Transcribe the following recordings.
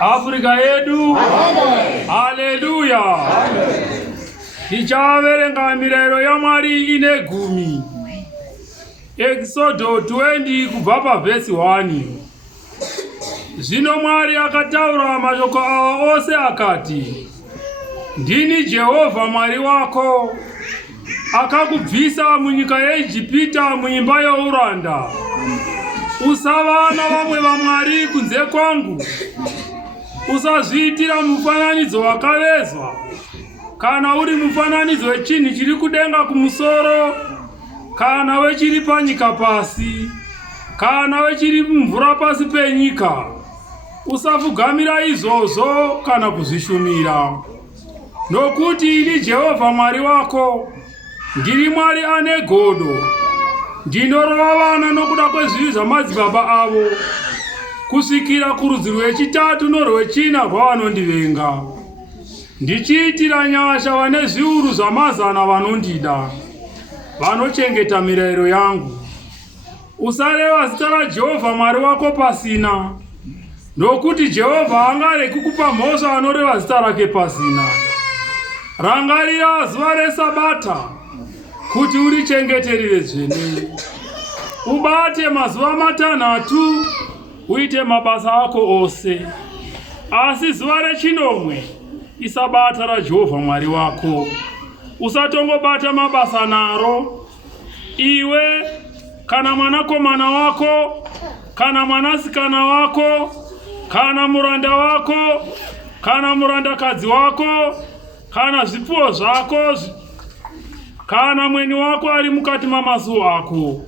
Afrika yetu, Haleluya. Tichaverenga mirayiro yaMwari ine 10. Exodo 20 kubva pavhesi 1. Zvino Mwari akataura mashoko awa ose akati, ndini Jehovha Mwari wako, akakubvisa munyika yeIjipita muimba youranda. Usava navamwe vamwari kunze kwangu. Usazviitira mufananidzo wakavezwa, kana uri mufananidzo wechinhu chiri kudenga kumusoro, kana wechiri panyika pasi, kana wechiri mumvura pasi penyika. Usapfugamira izvozvo kana kuzvishumira. Nokuti ini Jehovha Mwari wako ndiri Mwari ane godo. Ndinorova vana nokuda kwezvivi zvamadzibaba avo, kusvikira kurudzi rwechitatu norwechina rwavanondivenga. Ndichiitira nyasha vane zviuru zvamazana vanondida, vanochengeta mirayiro yangu. Usareva zita raJehovha Mwari wako pasina, nokuti Jehovha hangaregi kukupa mhosva anoreva zita rake pasina. Rangarira zuva reSabata kuti urichengeterere dzvene. Ubate mazuva matanhatu uite mabasa ako ose. Asi zuva rechinomwe iSabata raJehovha Mwari wako. Usatongobata mabasa naro, iwe kana mwanakomana wako, kana mwanasikana wako, kana muranda wako, kana murandakadzi wako, kana zvipfuwo zvako, kana mweni wako ari mukati mamazuva ako.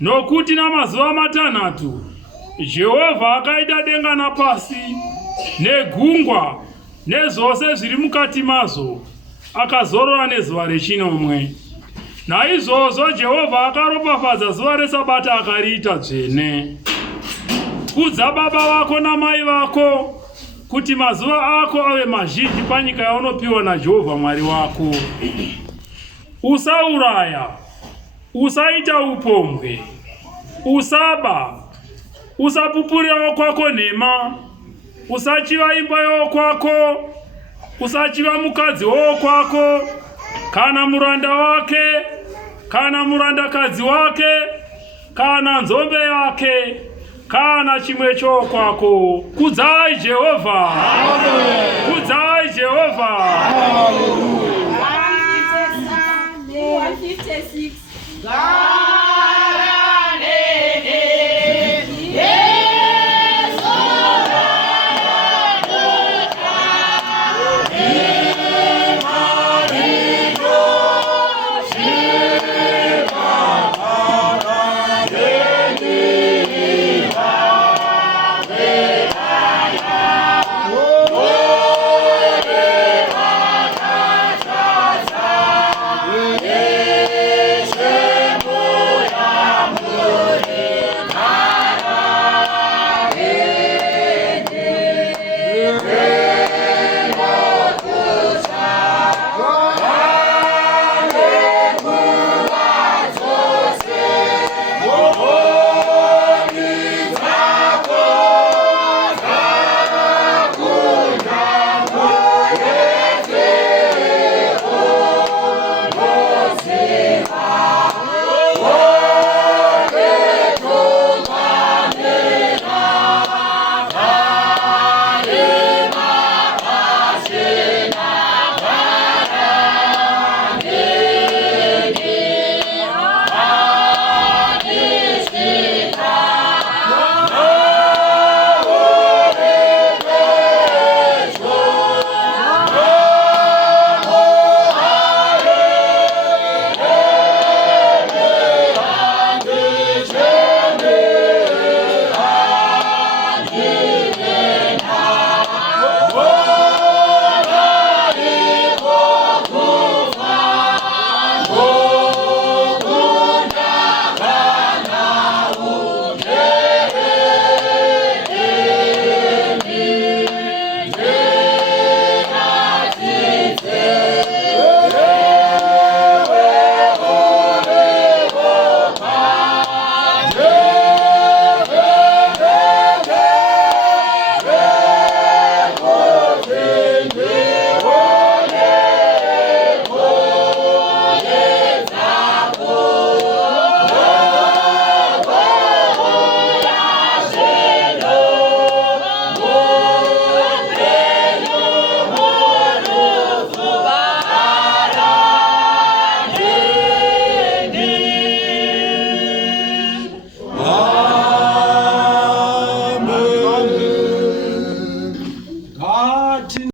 Nokuti namazuva matanhatu Jehovha akaita denga napasi, negungwa, nezvose zviri mukati mazvo, akazorora nezuva rechinomwe. Naizvozvo Jehovha akaropafadza zuva reSabata akariita dzvene. Kudza baba vako namai vako, kuti mazuva ako ave mazhinji panyika yaunopiwa naJehovha Mwari wako. Usauraya, usaita upombwe, usaba, usapupurira wokwako nhema, usachiva imba yokwako, usachiva mukadzi wokwako, kana muranda wake, kana murandakadzi wake, kana nzombe yake, kana chimwe chokwako. Kudzai Jehovha. Amen. Kudzai